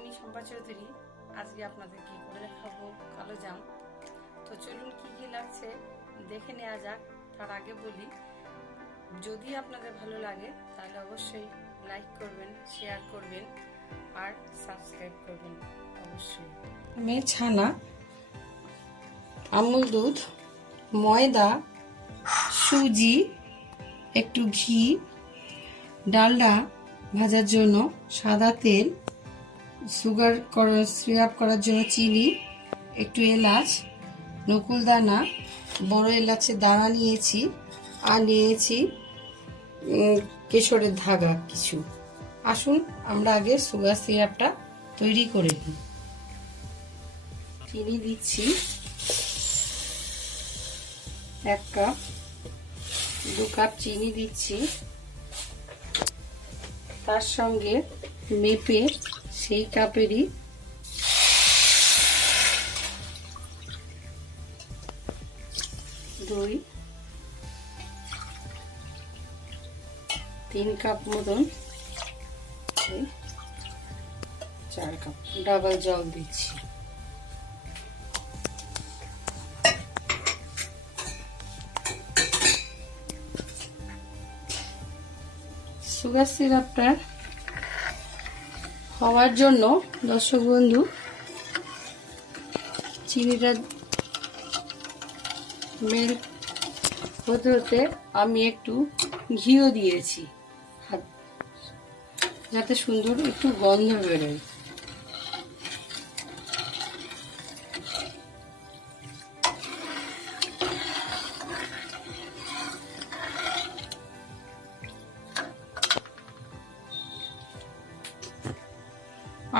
আমি শম্পা চৌধুরী আজকে আপনাদেরকে করে দেখাবো কালো জাম। তো চলুন কি কি লাগছে দেখে নেওয়া যাক। তার আগে বলি, যদি আপনাদের ভালো লাগে তাহলে অবশ্যই লাইক করবেন, শেয়ার করবেন আর সাবস্ক্রাইব করবেন অবশ্যই। আমি ছানা, আমুল দুধ, ময়দা, সুজি, একটু ঘি, ডালডা ভাজার জন্য সাদা তেল, সুগার সিরাপ করার জন্য চিনি, একটু এলাচ, নকুল দানা, বড় এলাচের দানা নিয়েছি, আর নিয়েছি কেশরের ধাগা কিছু। আসুন আমরা আগে সুগার সিরাপটা তৈরি করে নিই। চিনি দিচ্ছি 1 কাপ, 2 কাপ চিনি দিচ্ছি। তার সঙ্গে মেপে সেই কাপেরই 2-3 কাপ মতন 4 কাপ ডাবল জল দিচ্ছি। সুগার সিরাপটা হওয়ার জন্য দর্শক বন্ধু চিনিটা মেল্ট হতে হতে আমি একটু ঘিও দিয়েছি যাতে সুন্দর একটু গন্ধ বেরোয়।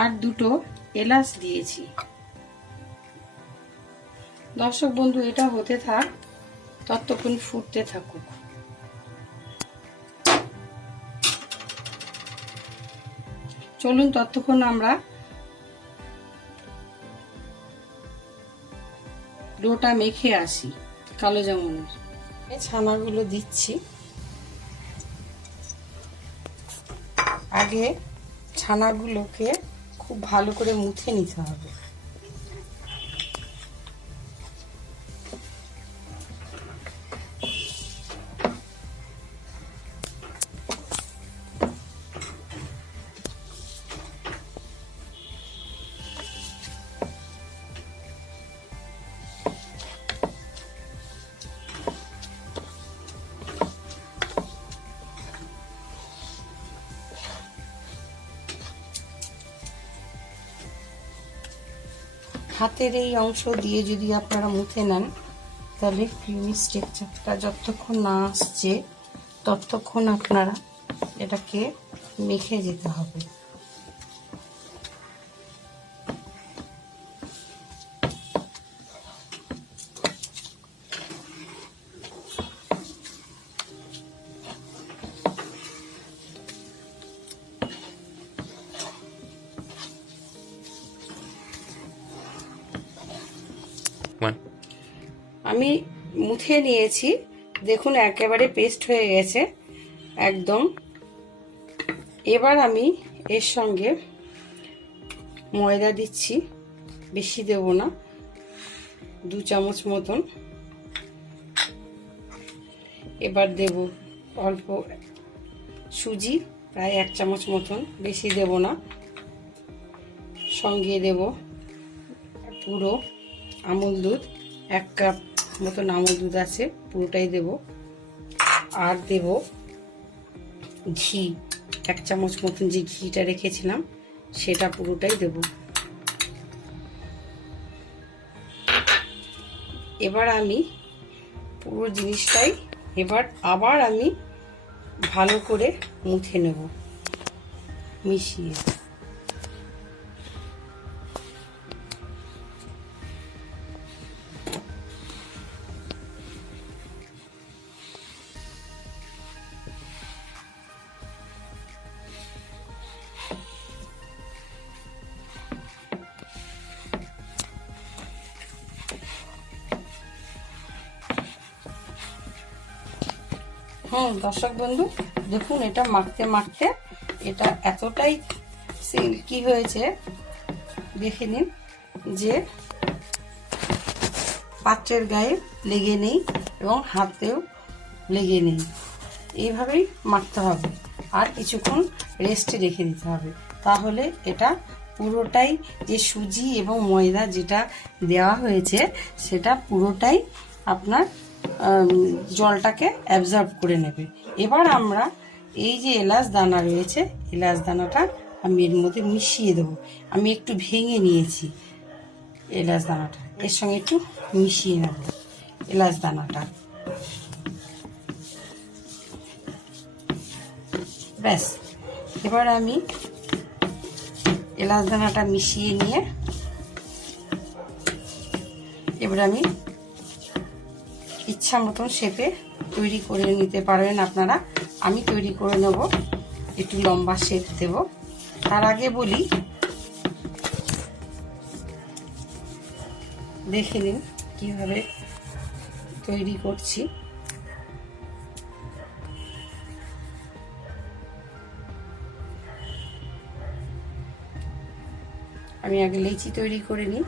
আর 2টো এলাচ দিয়েছি। দর্শক বন্ধু এটা হতে থাক, ততক্ষণ ফুটতে থাকুক। চলুন ততক্ষণ আমরা ডোটা মেখে আসি কালো জামুনের। ছানাগুলো দিচ্ছি। আগে ছানাগুলোকে খুব ভালো করে মুছে নিতে হবে। হাতের এই অংশ দিয়ে যদি আপনারা মুছে নেন তাহলে ক্রিমি স্ট্রাকচারটা যতক্ষণ না আসছে ততক্ষণ আপনারা এটাকে মেখে যেতে হবে। আমি মুছে নিয়েছি, দেখুন একেবারে পেস্ট হয়ে গেছে একদম। এবার আমি এর সঙ্গে ময়দা দিচ্ছি, বেশি দেব না, 2 চামচ মতন। এবার দেব অল্প সুজি, প্রায় 1 চামচ মতন, বেশি দেব না। সঙ্গে দেব পুরো আমুল দুধ, 1 কাপ মতন আমুল দুধ আছে, পুরোটাই দেব। আর দেব ঘি, 1 চামচ মতন যে ঘিটা রেখেছিলাম সেটা পুরোটাই দেব। এবার আমি পুরো জিনিসটাই আবার আমি ভালো করে মুছে নেব মিশিয়ে। দর্শক বন্ধু দেখুন, এটা মাখতে মাখতে এটা এতটাই সিল্কি হয়েছে দেখে নিন যে পাত্রের গায়ে লেগে নেই এবং হাতেও লেগে নেই। এইভাবেই মাখতে হবে আর কিছুক্ষণ রেস্টে রেখে দিতে হবে। তাহলে এটা পুরোটাই যে সুজি এবং ময়দা যেটা দেওয়া হয়েছে সেটা পুরোটাই আপনার জলটাকে অ্যাবজর্ব করে নেবে। এবার আমরা এই যে এলাচ দানা রয়েছে, এলাচ দানাটা আমি এর মধ্যে মিশিয়ে দেবো। আমি একটু ভেঙে নিয়েছি এলাচ দানাটা, এর সঙ্গে একটু মিশিয়ে নেব এলাচ দানাটা। ব্যাস, এবার আমি এলাচ দানাটা মিশিয়ে নিয়ে এবার আমি ইচ্ছা মতন শেপে তৈরি করে নিতে পারবেন আপনারা। আমি তৈরি করে নেব, একটু লম্বা শেপ দেব। তার আগে বলি, দেখে নিন কীভাবে তৈরি করছি। আমি আগে লেচি তৈরি করে নিই।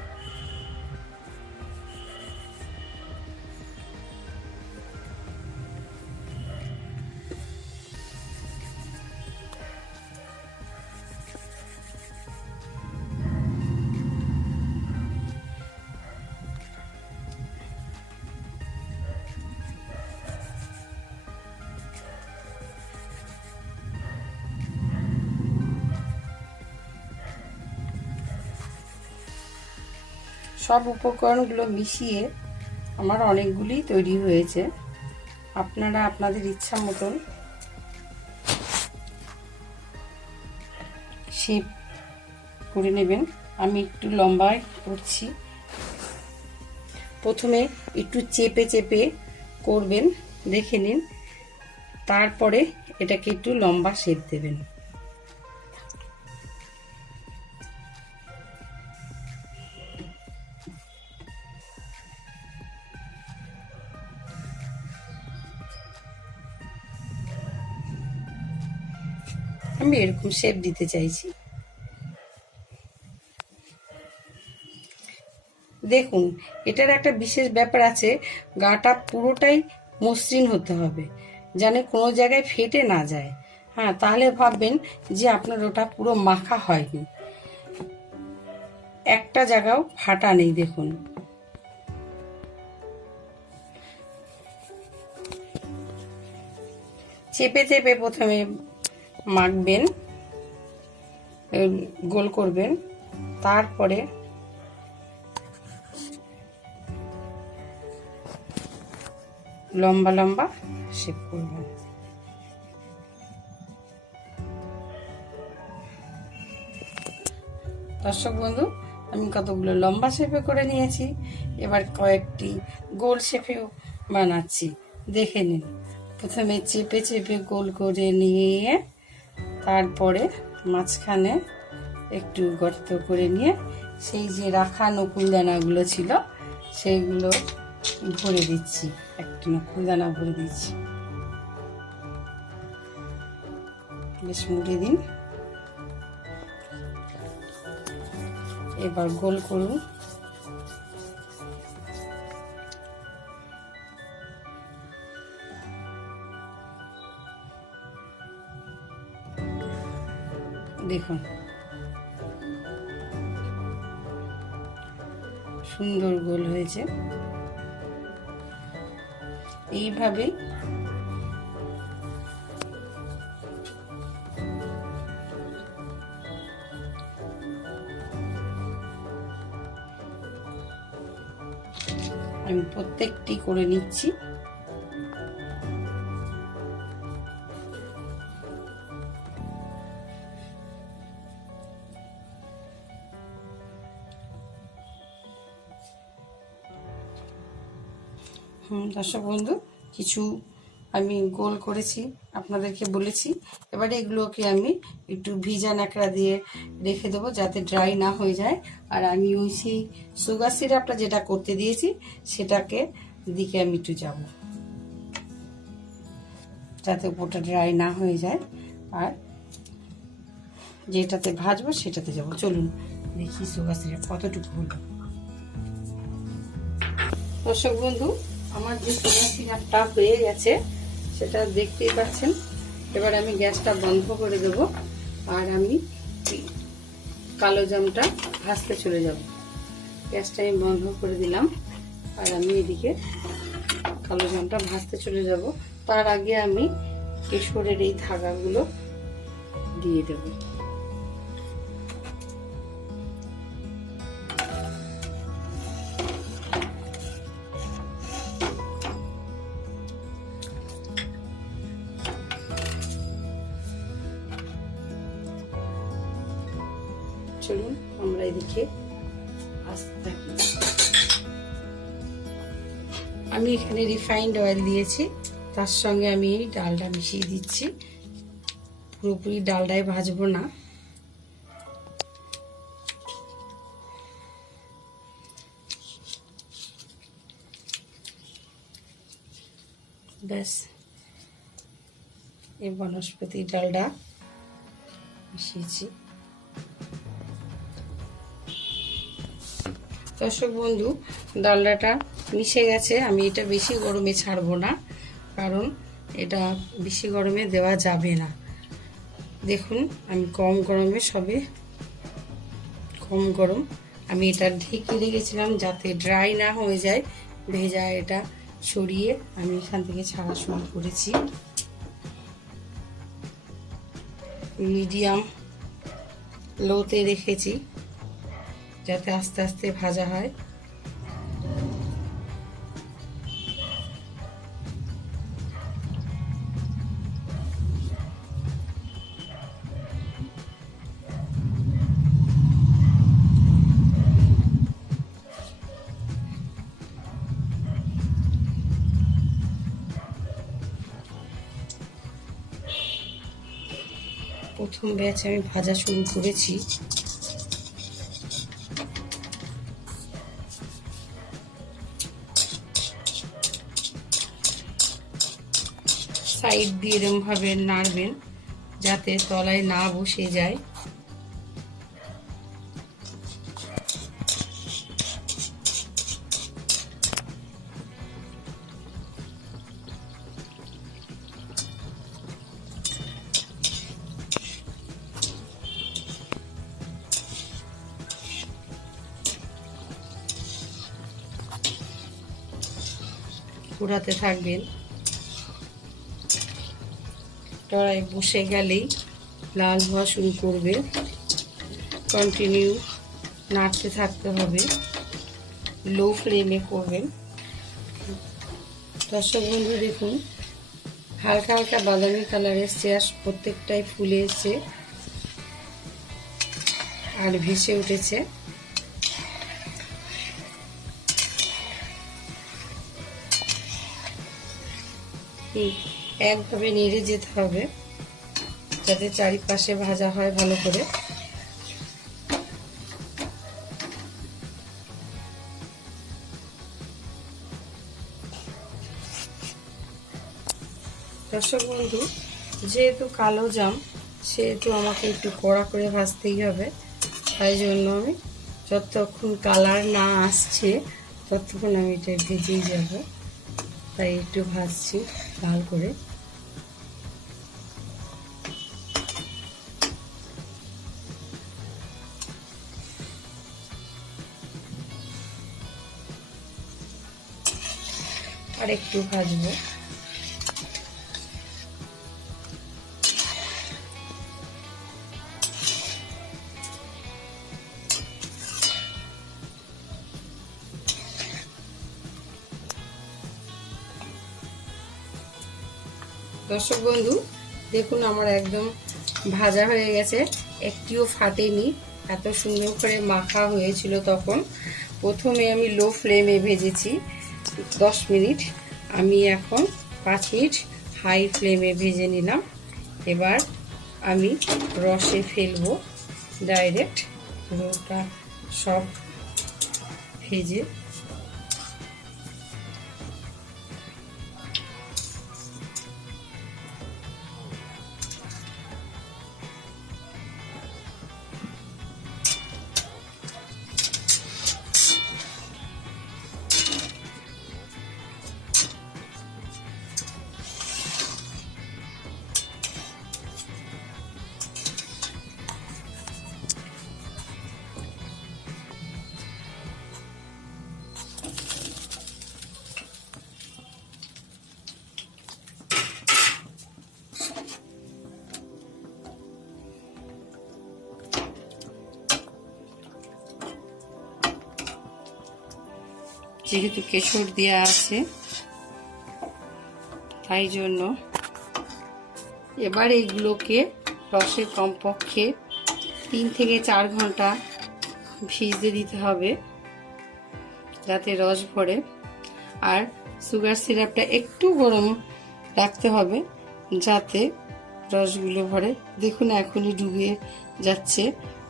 সব উপকরণগুলো মিশিয়ে আমার অনেকগুলি তৈরি হয়েছে। আপনারা আপনাদের ইচ্ছা মতন শেপ করে নেবেন। আমি একটু লম্বায় করছি। প্রথমে একটু চেপে চেপে করবেন, দেখে নিন। তারপরে এটাকে একটু লম্বা শেপ দেবেন। আমি এরকম শেপ দিতে চাইছি। দেখুন, এটার একটা বিশেষ ব্যাপার আছে, গাটা পুরোটাই মসৃণ হতে হবে, যেন কোনো জায়গায় ফেটে না যায়। হ্যাঁ, তাহলে ভাববেন যে আপনার ওটা পুরো মাখা হয়নি। একটা জায়গাও ফাটা নেই। দেখুন, চেপে চেপে প্রথমে মাখবেন, গোল করবেন, তারপরে লম্বা লম্বা শেপ করবেন। দর্শক বন্ধু, আমি কতগুলো লম্বা শেপে করে নিয়েছি, এবার কয়েকটি গোল শেপেও বানাচ্ছি। দেখে নিন, প্রথমে চেপে চেপে গোল করে নিয়ে তারপরে মাঝখানে একটু গর্ত করে নিয়ে সেই যে রাখা নকুলদানাগুলো ছিল সেইগুলো ভরে দিচ্ছি। একটু নকুলদানা ভরে দিচ্ছি, বেশ মুড়ে দিন। এবার গোল করুন। দেখুন, সুন্দর গোল হয়েছে। এইভাবে আমি প্রত্যেকটি করে নিচ্ছি। দর্শক বন্ধু, কিছু আমি গোল করেছি, আপনাদেরকে বলেছি। এবারে এগুলোকে আমি একটু ভিজা ন্যাকড়া দিয়ে রেখে দেবো যাতে ড্রাই না হয়ে যায়। আর আমি ওই সেই সুগার সিরাপটা যেটা করতে দিয়েছি সেটাকে দিকে আমি একটু যাব, যাতে উপরটা ড্রাই না হয়ে যায়। আর যেটাতে ভাজবো সেটাতে যাব। চলুন দেখি সুগাসিরা কতটুকু হলো। দর্শক বন্ধু, আমার যে সুগার সিরাপটা হয়ে গেছে সেটা দেখতেই পাচ্ছেন। এবার আমি গ্যাসটা বন্ধ করে দেব আর আমি কালো জামটা ভাজতে চলে যাব। গ্যাসটা আমি বন্ধ করে দিলাম আর আমি এদিকে কালো জামটা ভাজতে চলে যাব। তার আগে আমি কেশরের এই ধাগাগুলো দিয়ে দেব। চলুন আমরা এদিকে আসতে থাকি। আমি এখানে রিফাইন্ড অয়েল দিয়েছি, তার সঙ্গে আমি এই ডালটা মিশিয়ে দিচ্ছি। পুরোপুরি ডালটাই ভাজবো না, ব্যাস এই বনস্পতি ডালটা মিশিয়েছি। দর্শক বন্ধু, ডালডাটা মিশে গেছে। আমি এটা বেশি গরমে ছাড়বো না, কারণ এটা বেশি গরমে দেওয়া যাবে না। দেখুন আমি কম গরমে, সবে কম গরম, আমি এটা ঢেকে রেখেছিলাম যাতে ড্রাই না হয়ে যায়। ভেজা এটা সরিয়ে আমি এখান থেকে ছাড়া শুরু করেছি। মিডিয়াম লোতে রেখেছি যাতে আস্তে আস্তে ভাজা হয়। প্রথম ব্যাচ আমি ভাজা শুরু করেছি। সাইড দিয়ে এরকমভাবে নাড়বেন যাতে তলায় না বসে যায়। ঘোরাতে থাকবেন, কড়াই বসে গেলেই লাল হওয়া শুরু করবে। কন্টিনিউ নাড়তে থাকতে হবে, লো ফ্লেমে করবেন। দর্শক বন্ধু দেখুন, হালকা হালকা বাদামি কালার এসছে আর প্রত্যেকটাই ফুলে এসছে আর ভেসে উঠেছে। একভাবে নেড়ে যেতে হবে যাতে চারিপাশে ভাজা হয় ভালো করে। দর্শক বন্ধু, যেহেতু কালো জাম সেহেতু আমাকে একটু কড়া করে ভাজতেই হবে। তাই জন্য আমি যতক্ষণ কালার না আসছে ততক্ষণ আমি এটা ভেজেই যাব। তাই একটু ভাজছি লাল করে। আর একটু ভাজবো। দর্শক বন্ধু দেখুন, আমার একদম ভাজা হয়ে গেছে, একটিও ফাটেনি। এত সুন্দর করে মাখা হয়েছিল তখন। প্রথমে আমি লো ফ্লেমে ভেজেছি 10 মিনিট, আমি এখন 5 মিনিট হাই ফ্লেমে ভেজে নিলাম। এবার আমি রসে ফেলবো ডাইরেক্ট, পুরোটা সব ভেজে। যেহেতু কেশর দেওয়া আছে তাই জন্য এবার এইগুলোকে রসে কমপক্ষে 3 থেকে 4 ঘন্টা ভিজতে দিতে হবে যাতে রস ভরে। আর সুগার সিরাপটা একটু গরম রাখতে হবে যাতে রসগুলো ভরে। দেখুন এখনই ডুবে যাচ্ছে,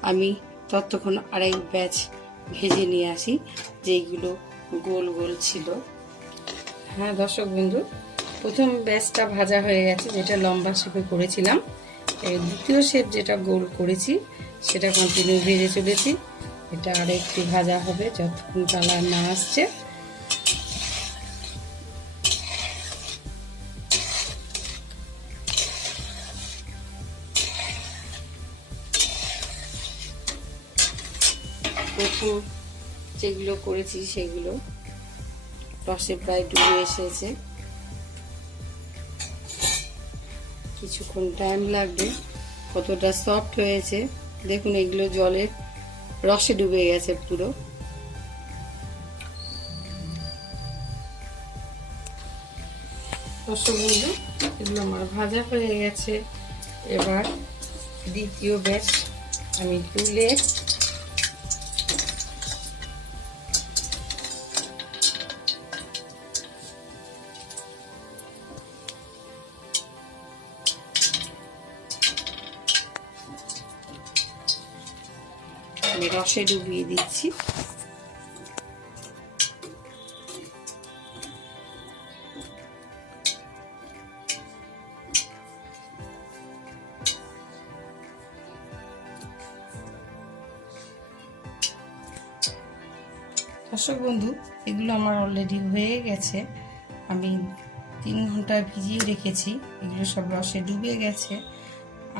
আমি ততক্ষণ আরেক ব্যাচ ভেজে নিয়ে আসি যেগুলো গোল গোল ছিল। হ্যাঁ দর্শক বন্ধু, প্রথম ব্যাচটা ভাজা হয়ে গেছে যেটা লম্বা শেপে করেছিলাম। এই দ্বিতীয় শেপ যেটা গোল করেছি সেটা কন্টিনিউ ভেজে চলেছি। এটা আর একটু ভাজা হবে যতক্ষণ কালার না আসছে। প্রথম যেগুলো করেছি সেগুলো রসে প্রায় ডুবে এসেছে, কিছুক্ষণ টাইম লাগবে। কতটা সফট হয়েছে দেখুন, এগুলো জলের রসে ডুবে গেছে পুরো। দর্শক বন্ধু, এগুলো আমার ভাজা হয়ে গেছে। এবার দ্বিতীয় ব্যাচ আমি তুলে আমি রসে ডুবিয়ে দিচ্ছি। দর্শক বন্ধু, এগুলো আমার অলরেডি হয়ে গেছে। আমি 3 ঘন্টা ভিজিয়ে রেখেছি, এগুলো সব রসে ডুবে গেছে।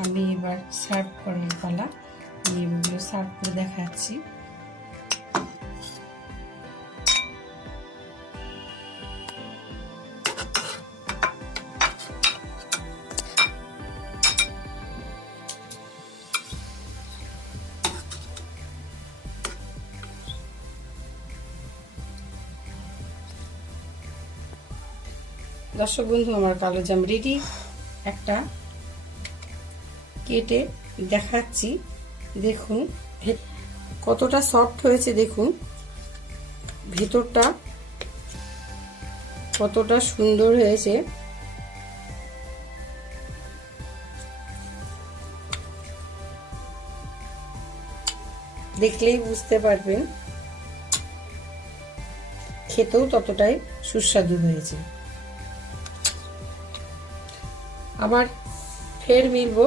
আমি এবার সার্ভ করার পালা। আমি এগুলো সার্ভ করে দেখাচ্ছি। দর্শক বন্ধু, আমার কালো জাম রেডি। একটা কেটে দেখাচ্ছি, দেখুন কতটা সফট হয়েছে, দেখুন ভেতরটা কতটা সুন্দর হয়েছে। দেখলেই বুঝতে পারবেন, খেতেও ততটাই সুস্বাদু হয়েছে। আবার ফের মিলবো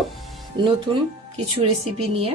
নতুন কিছু রেসিপি নিয়ে।